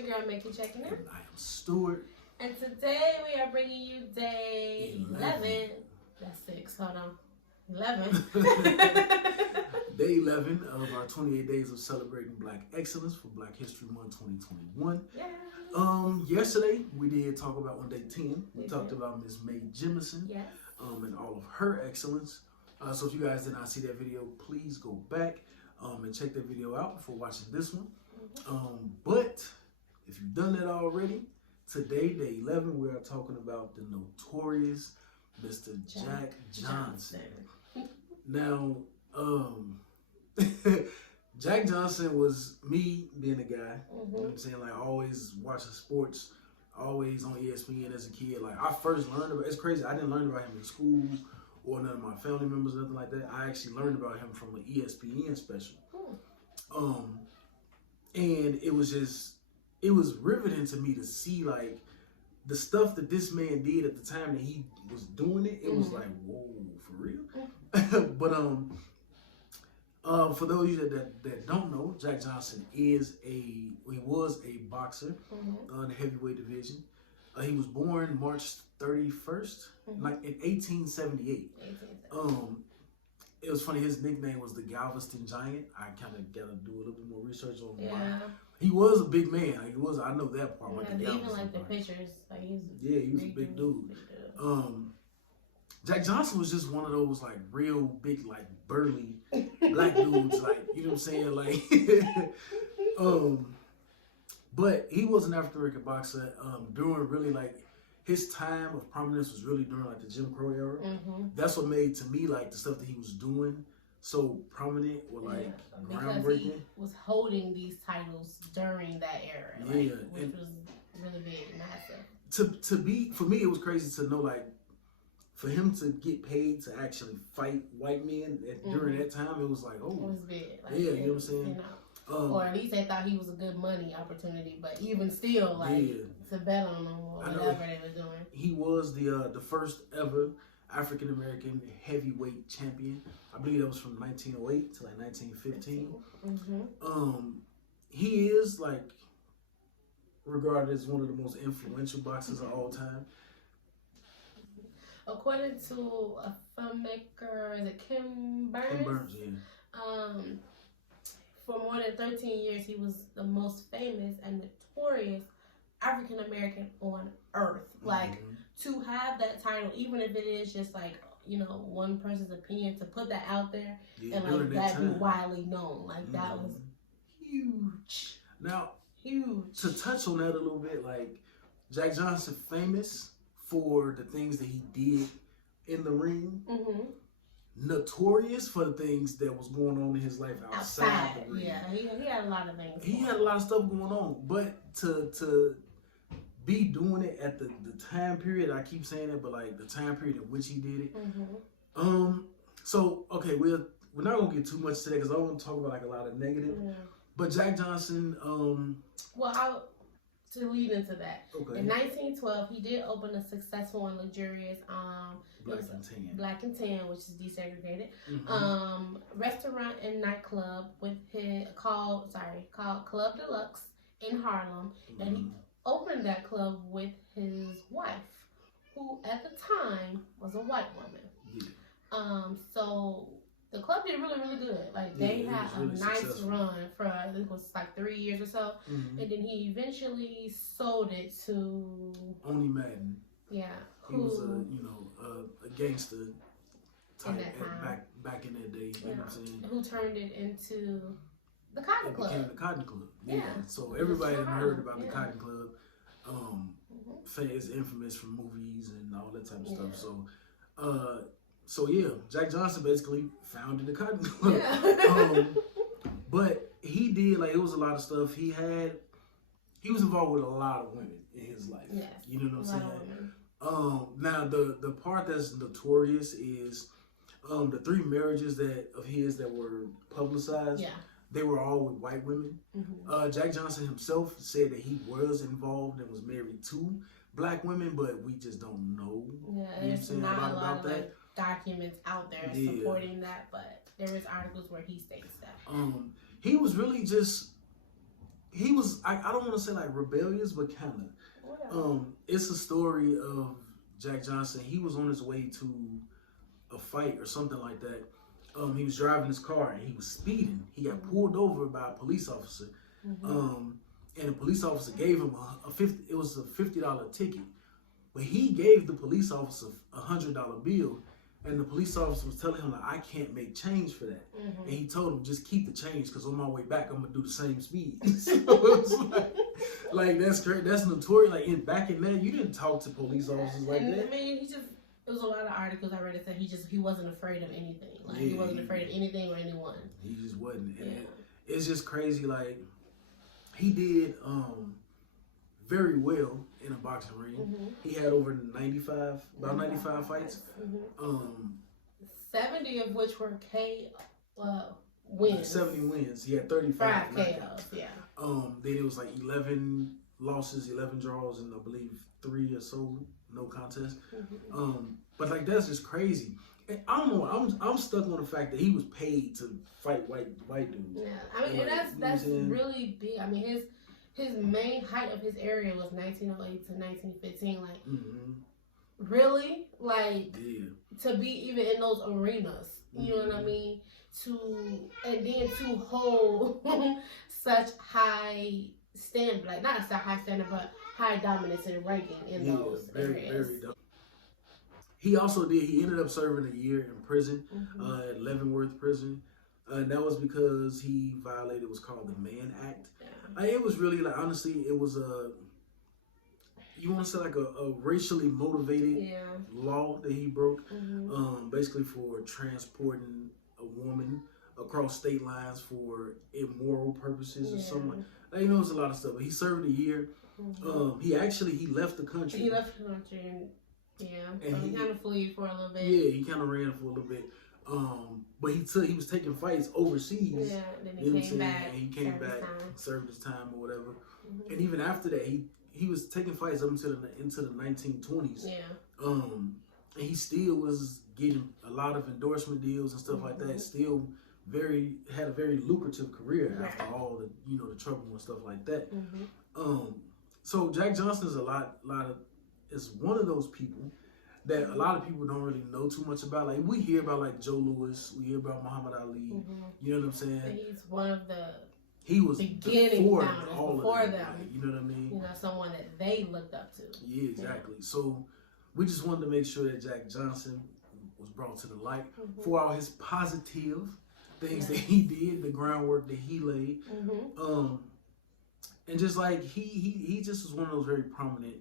your girl, Mickey, checking in. And I am Stuart. And today we are bringing you day 11. That's 6. Hold on. 11. Day 11 of our 28 days of celebrating Black excellence for Black History Month 2021. Yeah. Yesterday we did talk about on day 10. We talked about Miss Mae Jemison. Yes. And all of her excellence. So if you guys did not see that video, please go back and check that video out before watching this one. But if you've done that already, today, day 11, we are talking about the notorious Mr. Jack Johnson. Now, Jack Johnson was me being a guy. You know what I'm saying? Like, always watching sports, always on ESPN as a kid. Like, I first learned about, it's crazy, I didn't learn about him in school or none of my family members, nothing like that. I actually learned about him from an ESPN special. And it was riveting to me to see, like, the stuff that this man did at the time that he was doing it. It was like, whoa, for real? But for those of you that don't know, Jack Johnson was a boxer in the heavyweight division. He was born March 31st, like in 1878. It was funny, his nickname was the Galveston Giant. I kind of got to do a little bit more research on why. He was a big man. Like, I know that part. Yeah, even like the pictures, like he was a big dude. Jack Johnson was just one of those like real big, like burly black dudes, like, you know what I'm saying, like. But he was an African American boxer during really like his time of prominence was really during like the Jim Crow era. That's what made to me like the stuff that he was doing so prominent or like groundbreaking. He was holding these titles during that era, like, which was really big, massive. For me, it was crazy to know, like, for him to get paid to actually fight white men during that time, it was like, oh, it was big. Like, you know what I'm saying? You know, or at least they thought he was a good money opportunity, but even still, like, to bet on him or whatever they were doing. He was the first ever African American heavyweight champion. I believe that was from 1908 to like 1915. He is like regarded as one of the most influential boxers of all time. According to a filmmaker, is it Kim Burns? Kim Burns, for more than 13 years, he was the most famous and notorious African American on earth. Like, to have that title, even if it is just like, you know, one person's opinion, to put that out there and like that be widely known, like that was huge. Now, huge. To touch on that a little bit, like, Jack Johnson famous for the things that he did in the ring. Notorious for the things that was going on in his life outside the ring. Yeah, he had a lot of things. He had a lot of stuff going on, but to be doing it at the time period, I keep saying it, but like the time period in which he did it. So okay, we're not gonna get too much today because I don't want to talk about like a lot of negative. But Jack Johnson, to lead into that, in 1912, he did open a successful and luxurious Black and Tan, which is desegregated, restaurant and nightclub called Club Deluxe in Harlem, and he opened that club with his wife, who at the time was a white woman. So the club did really, really good. Like, they had a really nice run for, I think it was like 3 years or so. And then he eventually sold it to Only Madden. Yeah. He was a gangster type back in that day. You know what I'm saying? Who turned it into the Cotton Club. Became the Cotton Club. So everybody had heard about the Cotton Club. Is infamous from movies and all that type of stuff. So Jack Johnson basically founded the Cotton Club. But he did, like, it was a lot of stuff. He was involved with a lot of women in his life. You know what I'm saying? Now the part that's notorious is the 3 marriages of his that were publicized. They were all with white women. Jack Johnson himself said that he was involved and was married to black women, but we just don't know. There's not a lot of that. Documents out there supporting that, but there is articles where he states that. He was really just he was, I don't want to say like rebellious, but kind of. It's a story of Jack Johnson. He was on his way to a fight or something like that. He was driving his car and he was speeding. He got pulled over by a police officer. And the police officer gave him it was a $50 ticket. But he gave the police officer a $100 bill. And the police officer was telling him, like, I can't make change for that. And he told him, just keep the change, because on my way back, I'm going to do the same speed. So it was like that's great. That's notorious. Like, back in there, you didn't talk to police officers like that. I mean, it was a lot of articles I read that said he wasn't afraid of anything. Like, he wasn't afraid of anything or anyone. He just wasn't. And it's just crazy. Like, he did very well in a boxing ring. He had over 95 fights. 70 of which were wins. 70 wins. He had 35 KOs. Yeah. Then it was like 11 losses, 11 draws, and I believe 3 or so no contest. But like that's just crazy. And I don't know. I'm stuck on the fact that he was paid to fight white dudes. Yeah, I mean, and that's really big. I mean, his main height of his area was 1908 to 1915. Like, really, like to be even in those arenas, you know what I mean? And then to hold such high standard, like not such high standard, but high dominance and ranking in those areas. Very he also did. He ended up serving a year in prison, at Leavenworth Prison. And that was because he violated what's called the Mann Act. It was really like, honestly, it was you want to say like a racially motivated law that he broke, basically for transporting a woman across state lines for immoral purposes or something. Like, you know, it was a lot of stuff. But he served a year. He left the country. He left the country and he kind of fled for a little bit. Yeah, he kind of ran for a little bit. But he was taking fights overseas. Yeah, then he came back. And he came back, served his time or whatever. And even after that, he was taking fights up into the 1920s. Yeah. And he still was getting a lot of endorsement deals and stuff like that. Still had a very lucrative career after all the the trouble and stuff like that. So Jack Johnson is one of those people that a lot of people don't really know too much about. Like, we hear about like Joe Louis, we hear about Muhammad Ali. You know what I'm saying? He's one of the beginning before them. Like, you know what I mean? You know, someone that they looked up to. Yeah, exactly. So we just wanted to make sure that Jack Johnson was brought to the light for all his positive things that he did, the groundwork that he laid. And just like he just was one of those very prominent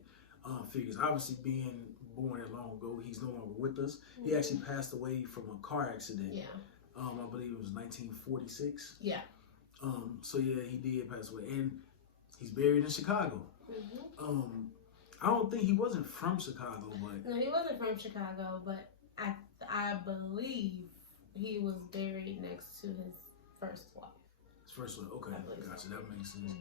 figures. Obviously, being born that long ago, he's no longer with us. He actually passed away from a car accident. I believe it was 1946. So yeah, he did pass away, and he's buried in Chicago. I don't think he wasn't from Chicago, but no, he wasn't from Chicago, but I believe he was buried next to his first wife. His first wife, okay, gotcha. That makes sense.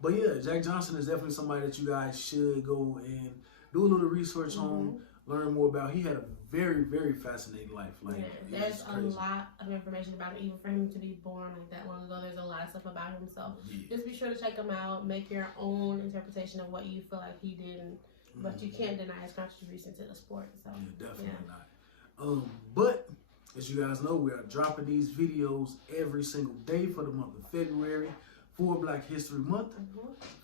But yeah, Jack Johnson is definitely somebody that you guys should go and do a little research on, learn more about. He had a very, very fascinating life. Like, there's a lot of information about him, even for him to be born like that long ago. There's a lot of stuff about him. So just be sure to check him out. Make your own interpretation of what you feel like he did, but you can't deny his contribution to the sport. So yeah, definitely not. But as you guys know, we are dropping these videos every single day for the month of February for Black History Month.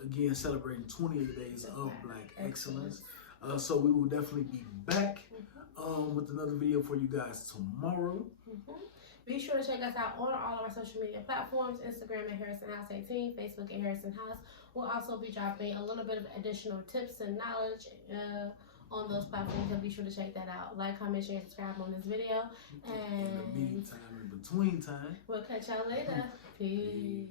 Again, celebrating 28 days of Black Excellence. So we will definitely be back with another video for you guys tomorrow. Be sure to check us out on all of our social media platforms. Instagram at Harrison House 18, Facebook at Harrison House. We'll also be dropping a little bit of additional tips and knowledge on those platforms, and be sure to check that out. Like, comment, share, subscribe on this video. And in the meantime, in between time, we'll catch y'all later. Peace.